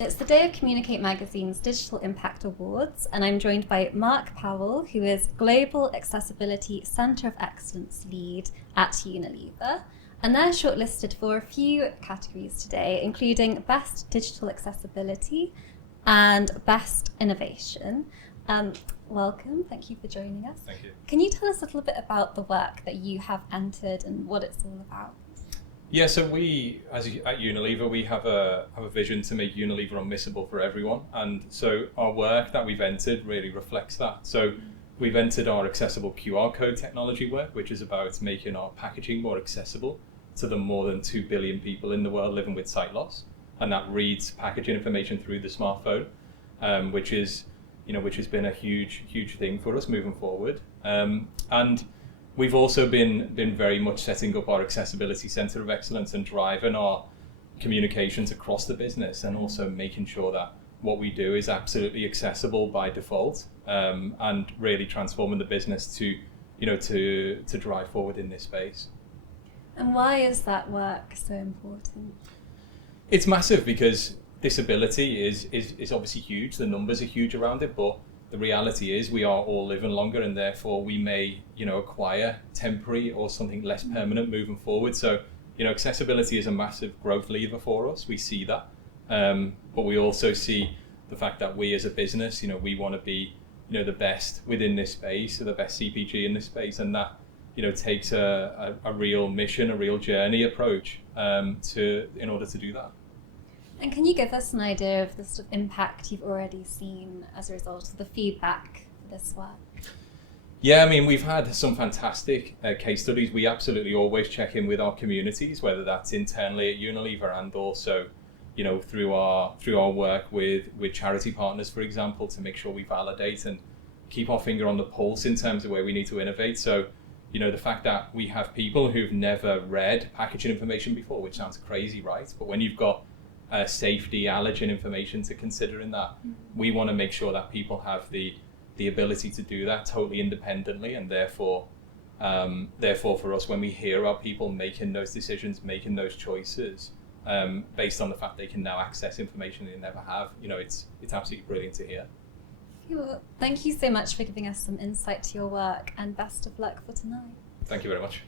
It's the day of Communicate Magazine's Digital Impact Awards, and I'm joined by Marc Powell, who is Global Accessibility Centre of Excellence Lead at Unilever. And they're shortlisted for a few categories today, including Best Digital Accessibility and Best Innovation. Welcome, thank you for joining us. Thank you. Can you tell us a little bit about the work that you have entered and what it's all about? Yeah, so we, at Unilever, we have a vision to make Unilever unmissable for everyone. And so our work that we've entered really reflects that. So we've entered our accessible QR code technology work, which is about making our packaging more accessible to the more than 2 billion people in the world living with sight loss. And that reads packaging information through the smartphone, which has been a huge thing for us moving forward. And we've also been very much setting up our accessibility centre of excellence and driving our communications across the business, and also making sure that what we do is absolutely accessible by default, and really transforming the business to drive forward in this space. And why is that work so important? It's massive because disability is obviously huge. The numbers are huge around it, but the reality is we are all living longer, and therefore we may, acquire temporary or something less permanent moving forward. So, accessibility is a massive growth lever for us. We see that, but we also see the fact that we as a business, we want to be, the best within this space, or the best CPG in this space, and that, takes a real mission, a real journey approach in order to do that. And can you give us an idea of the sort of impact you've already seen as a result of the feedback for this work? Yeah, I mean, we've had some fantastic case studies. We absolutely always check in with our communities, whether that's internally at Unilever and also, through our work with charity partners, for example, to make sure we validate and keep our finger on the pulse in terms of where we need to innovate. So, the fact that we have people who've never read packaging information before, which sounds crazy, right? But when you've got safety, allergen information to consider in that, we want to make sure that people have the ability to do that totally independently, and therefore for us, when we hear our people making those decisions, making those choices, based on the fact they can now access information they never have, it's absolutely brilliant to hear. Well, thank you so much for giving us some insight to your work, and best of luck for tonight. Thank you very much.